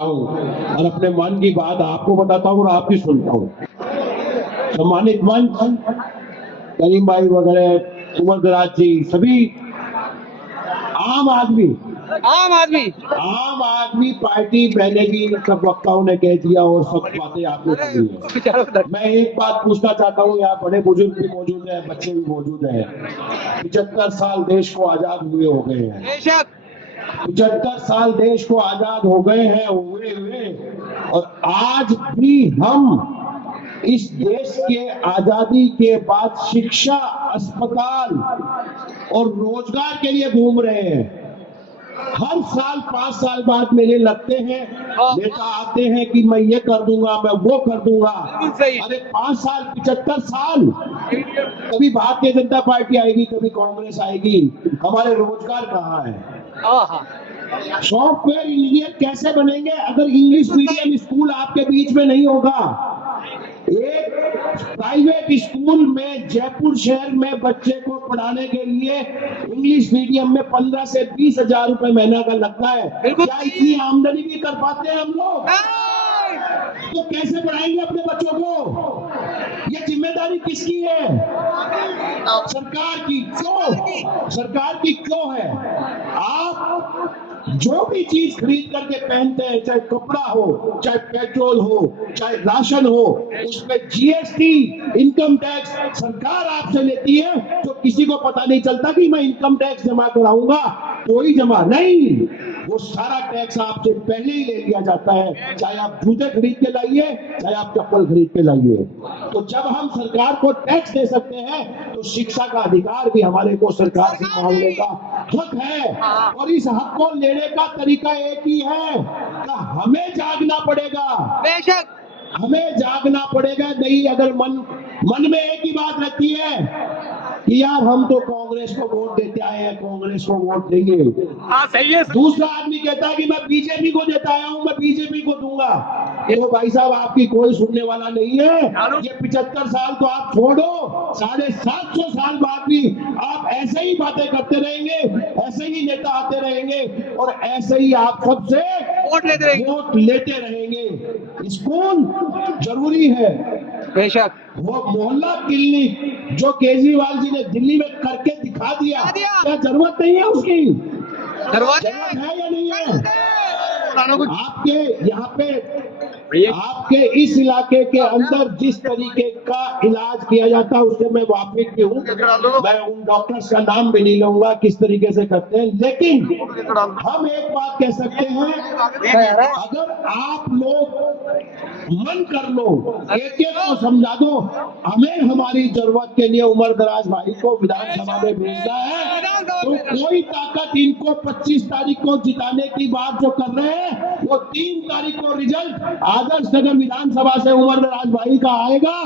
और अपने मन की बात आपको बताता हूँ और आप भी सुनता हूँ। सम्मानित मंच, करीम भाई वगैरह, उमर दराज जी, सभी आम आदमी आम आदमी आम आदमी पार्टी पहले भी सब वक्ताओं ने कह दिया और सब बातें आपने सुनी है। मैं एक बात पूछना चाहता हूँ, यहाँ बड़े बुजुर्ग भी मौजूद हैं, बच्चे भी मौजूद हैं। 75 साल देश को आजाद हुए हो गए हैं। बेशक 75 साल देश को आजाद हो गए हैं, हुए और आज भी हम इस देश के आजादी के बाद शिक्षा, अस्पताल और रोजगार के लिए घूम रहे हैं। हर साल 5 साल बाद मेले लगते हैं, नेता आते हैं कि मैं ये कर दूंगा, मैं वो कर दूंगा। अरे 5 साल 75 साल, कभी भारतीय जनता पार्टी आएगी, कभी कांग्रेस आएगी, हमारे रोजगार कहाँ है? सॉफ्टवेयर इंजीनियर कैसे बनेंगे अगर इंग्लिश मीडियम स्कूल आपके बीच में नहीं होगा? एक प्राइवेट स्कूल में जयपुर शहर में बच्चे को पढ़ाने के लिए इंग्लिश मीडियम में 15 से 20 हजार रुपए महीना का लगता है। क्या इतनी आमदनी भी कर पाते हैं हम लोग? तो कैसे पढ़ाएंगे अपने बच्चों को? ये जिम्मेदारी किसकी है? सरकार की। क्यों सरकार की क्यों है? आप जो भी चीज खरीद करके पहनते हैं, चाहे कपड़ा हो, चाहे पेट्रोल हो, चाहे राशन हो, उसमें जीएसटी, इनकम टैक्स सरकार आपसे लेती है। तो किसी को पता नहीं चलता कि मैं इनकम टैक्स जमा कराऊंगा, कोई जमा नहीं। वो सारा टैक्स आपसे पहले ही ले लिया जाता है, चाहे आप जूते खरीद के लाइए, चाहे आप चप्पल खरीद के लाइए। तो जब हम सरकार को टैक्स दे सकते हैं, तो शिक्षा का अधिकार भी हमारे को सरकार से मांगने का हक है। और इस हक को लेने का तरीका एक ही है कि हमें जागना पड़ेगा। बेशक हमें जागना पड़ेगा। नहीं, अगर मन में एक ही बात रहती है कि यार हम तो कांग्रेस को वोट देते आए हैं, कांग्रेस को वोट देंगे। सही है। दूसरा आदमी कहता है कि मैं बीजेपी को देता आया हूं, मैं बीजेपी को दूंगा। तो भाई साहब, आपकी कोई सुनने वाला नहीं है। ये 75 साल तो आप छोड़ो, 750 साल बाद भी आप ऐसे ही बातें करते रहेंगे, ऐसे ही नेता आते रहेंगे और ऐसे ही आप सबसे वोट लेते रहेंगे। स्कूल जरूरी है। बेशक वो मोहल्ला क्लिनिक जो केजरीवाल जी ने दिल्ली में करके दिखा दिया, क्या जरूरत नहीं है उसकी? जरूरत है या नहीं है? आपके यहाँ पे, आपके इस इलाके के अंदर जिस तरीके का इलाज किया जाता है उससे मैं वाकिफ भी हूँ। मैं उन डॉक्टर्स का नाम भी नहीं लूंगा किस तरीके से करते हैं, लेकिन हम एक बात कह सकते हैं, अगर आप लोग मन कर लो, एक एक को समझा दो, हमें हमारी जरूरत के लिए उमर दराज भाई को विधानसभा में भेजना है, तो कोई ताकत इनको 25 तारीख को जिताने की बात जो कर रहे हैं, वो 3 तारीख को रिजल्ट आदर्श नगर विधानसभा से उमर दराज भाई का आएगा।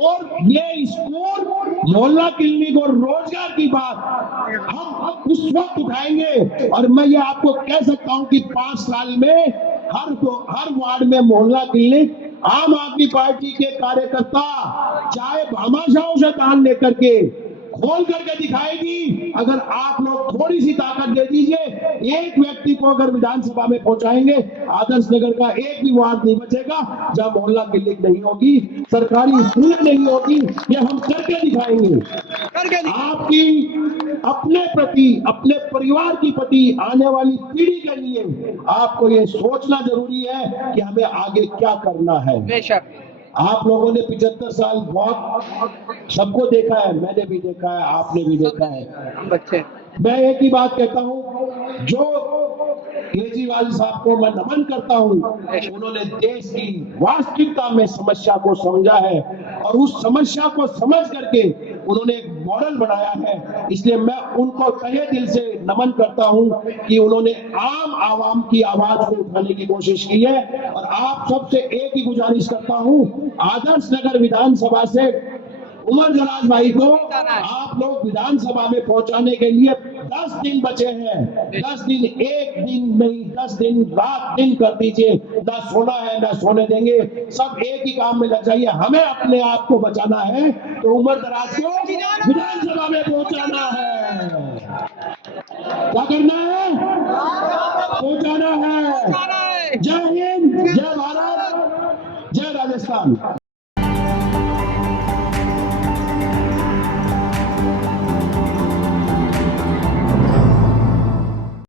और ये स्कूल, मोहल्ला क्लिनिक और रोजगार की बात हम उस वक्त उठाएंगे। और मैं ये आपको कह सकता हूं कि 5 साल में हर वार्ड में मोहल्ला क्लिनिक आम आदमी पार्टी के कार्यकर्ता चाहे भामाशाहों से दान लेकर के खोल करके दिखाएगी। अगर आप लोग थोड़ी सी ताकत दे दीजिए, एक व्यक्ति को अगर विधानसभा में पहुंचाएंगे, आदर्श नगर का एक भी वार्ड नहीं बचेगा जहां मोहल्ला क्लिनिक नहीं होगी, सरकारी स्कूल नहीं होगी। ये हम करके दिखाएंगे। आपकी अपने प्रति, अपने परिवार की प्रति, आने वाली पीढ़ी के लिए आपको ये सोचना जरूरी है कि हमें आगे क्या करना है। बेशक आप लोगों ने 75 साल बहुत सबको देखा है, मैंने भी देखा है, आपने भी देखा है। बच्चे मैं एक ही बात कहता हूं, जो केजरीवाल साहब को मैं नमन करता हूं, उन्होंने देश की वास्तविकता में समस्या को समझा है और उस समस्या को समझ करके उन्होंने एक मॉडल बनाया है। इसलिए मैं उनको तहे दिल से नमन करता हूं कि उन्होंने आम आवाम की आवाज को उठाने की कोशिश की है। और आप सबसे एक ही गुजारिश करता हूं, आदर्श नगर विधानसभा से उमर दराज भाई को आप लोग विधानसभा में पहुंचाने के लिए 10 दिन बचे हैं। 10 दिन, एक दिन नहीं, 10 दिन रात दिन कर दीजिए। ना सोना है, ना सोने देंगे, सब एक ही काम में लग जाइए। हमें अपने आप को बचाना है, तो उमर दराज को विधानसभा में पहुंचाना है। क्या करना है? पहुंचाना है। जय हिंद। अफगानिस्तान।